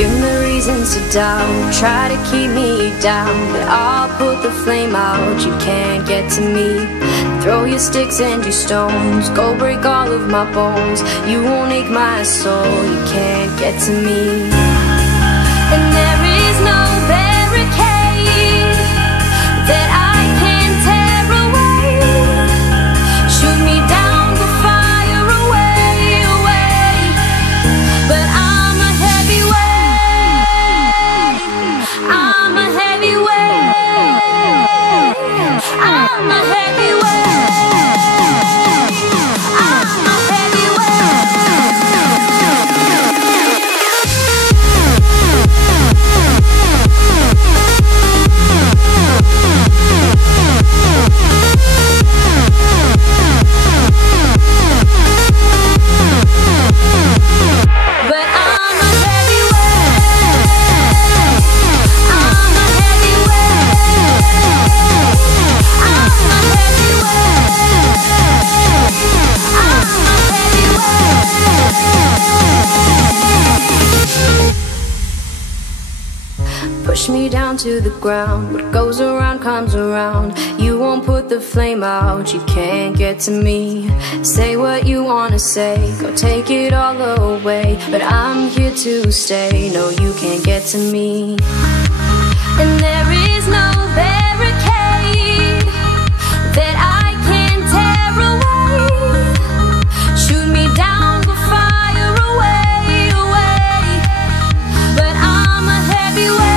Give me reasons to doubt, try to keep me down, but I'll put the flame out, you can't get to me. Throw your sticks and your stones, go break all of my bones. You won't ache my soul, you can't get to me. And there is no barricade that I can tear away. Shoot me down, go fire away, away. But I'm a heavyweight, I'm a heavyweight, I'm a heavyweight. Push me down to the ground, what goes around comes around. You won't put the flame out, you can't get to me. Say what you wanna say, go take it all away, but I'm here to stay, no you can't get to me. And there is no barricade that I can tear away. Shoot me down, go fire away, away. But I'm a heavyweight,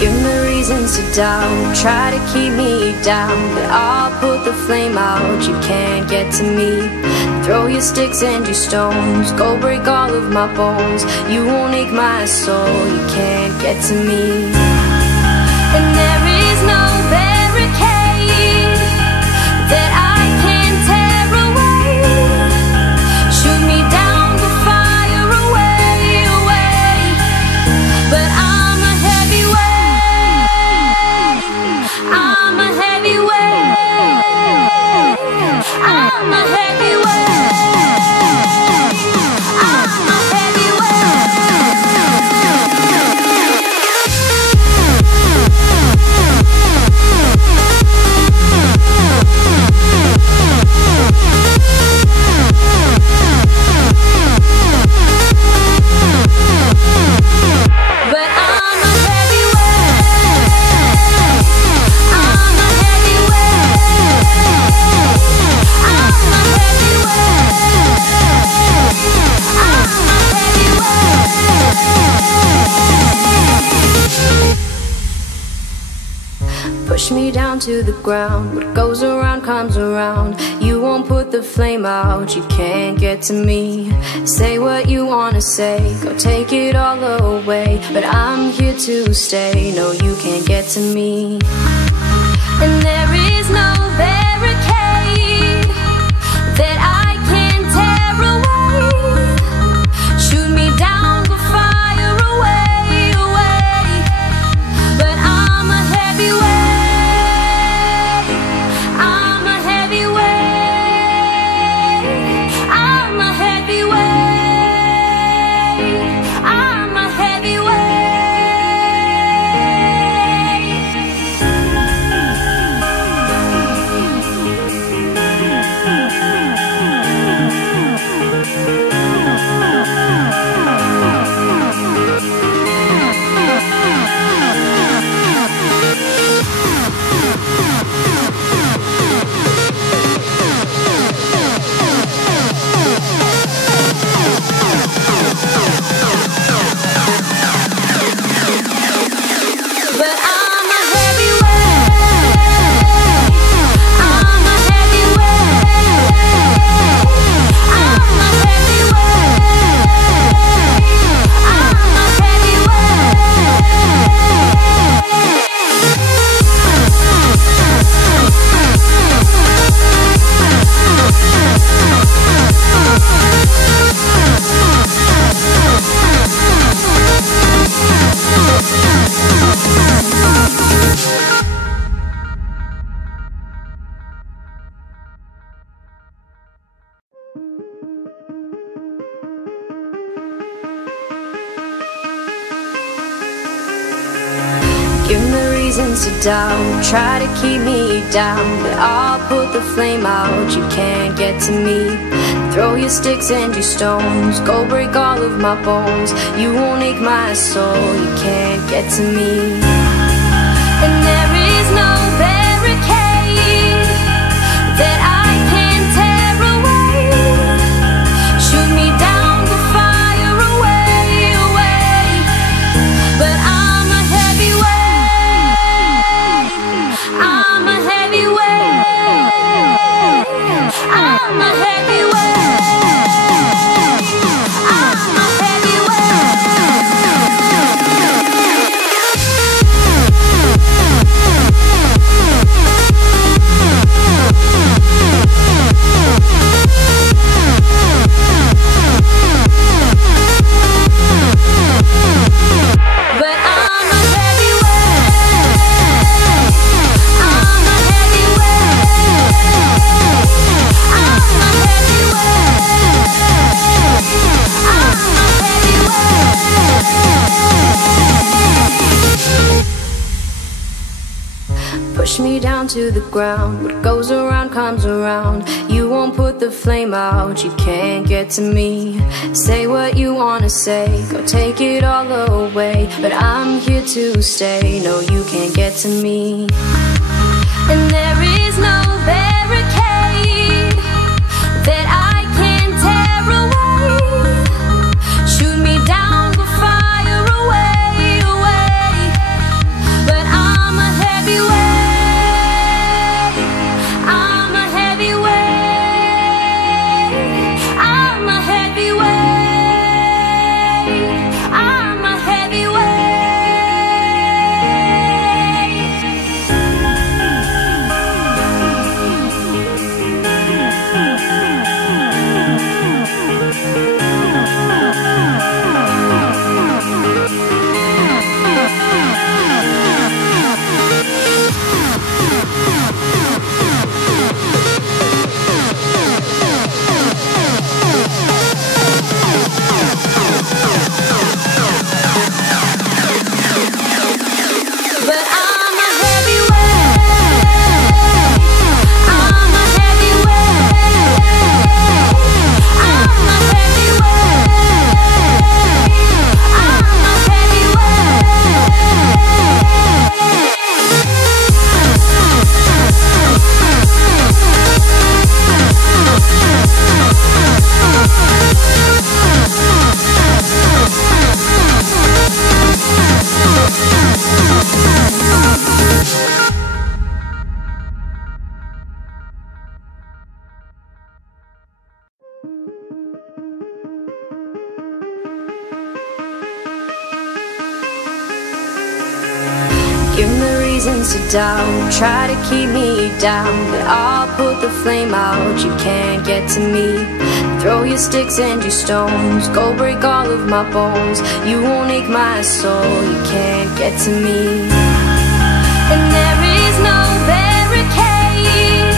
give me reasons to doubt, try to keep me down, but I'll put the flame out, you can't get to me. Throw your sticks and your stones, go break all of my bones. You won't ache my soul, you can't get to me. And there is no barricade that I can tear away. Shoot me down, go fire away, away. But I'm a heavyweight, I'm a heavyweight, I'm a heavyweight. Push me down to the ground, what goes around comes around. You won't put the flame out, you can't get to me. Say what you wanna say, go take it all away, but I'm here to stay, no you can't get to me. And there is no barricade that I can tear away. Shoot me down, go fire away, away. reasons to doubt, try to keep me down, but I'll put the flame out. You can't get to me. Throw your sticks and your stones, go break all of my bones. You won't ache my soul, you can't get to me. And there is no barricade that I can tear away. Shoot me down to fire away, away. But I'm a heavyweight, I'm a heavyweight, I'm a heavyweight. Push me down to the ground. What goes around comes around. You won't put the flame out, you can't get to me. Say what you wanna say, go take it all away, but I'm here to stay. No, you can't get to me. And there is no barricade that I can tear away. Shoot me down to fire away, away. But I'm a heavyweight, give me reasons to doubt, try to keep me down, but I'll put the flame out. You can't get to me. Throw your sticks and your stones, go break all of my bones. You won't ache my soul, you can't get to me. And there is no barricade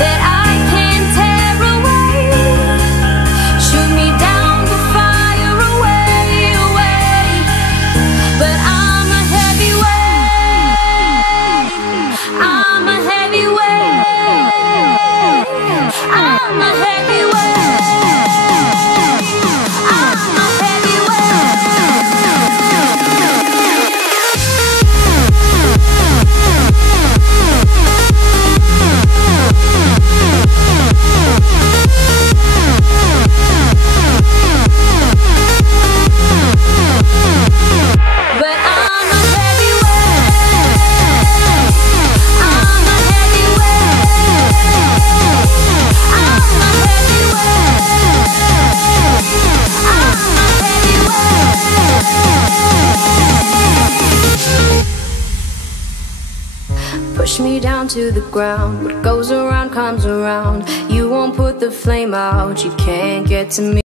that I can tear away. Shoot me down to fire away, away. But I'm a heavyweight, I'm a heavyweight, I'm a heavyweight. Push me down to the ground. What goes around comes around. You won't put the flame out, you can't get to me.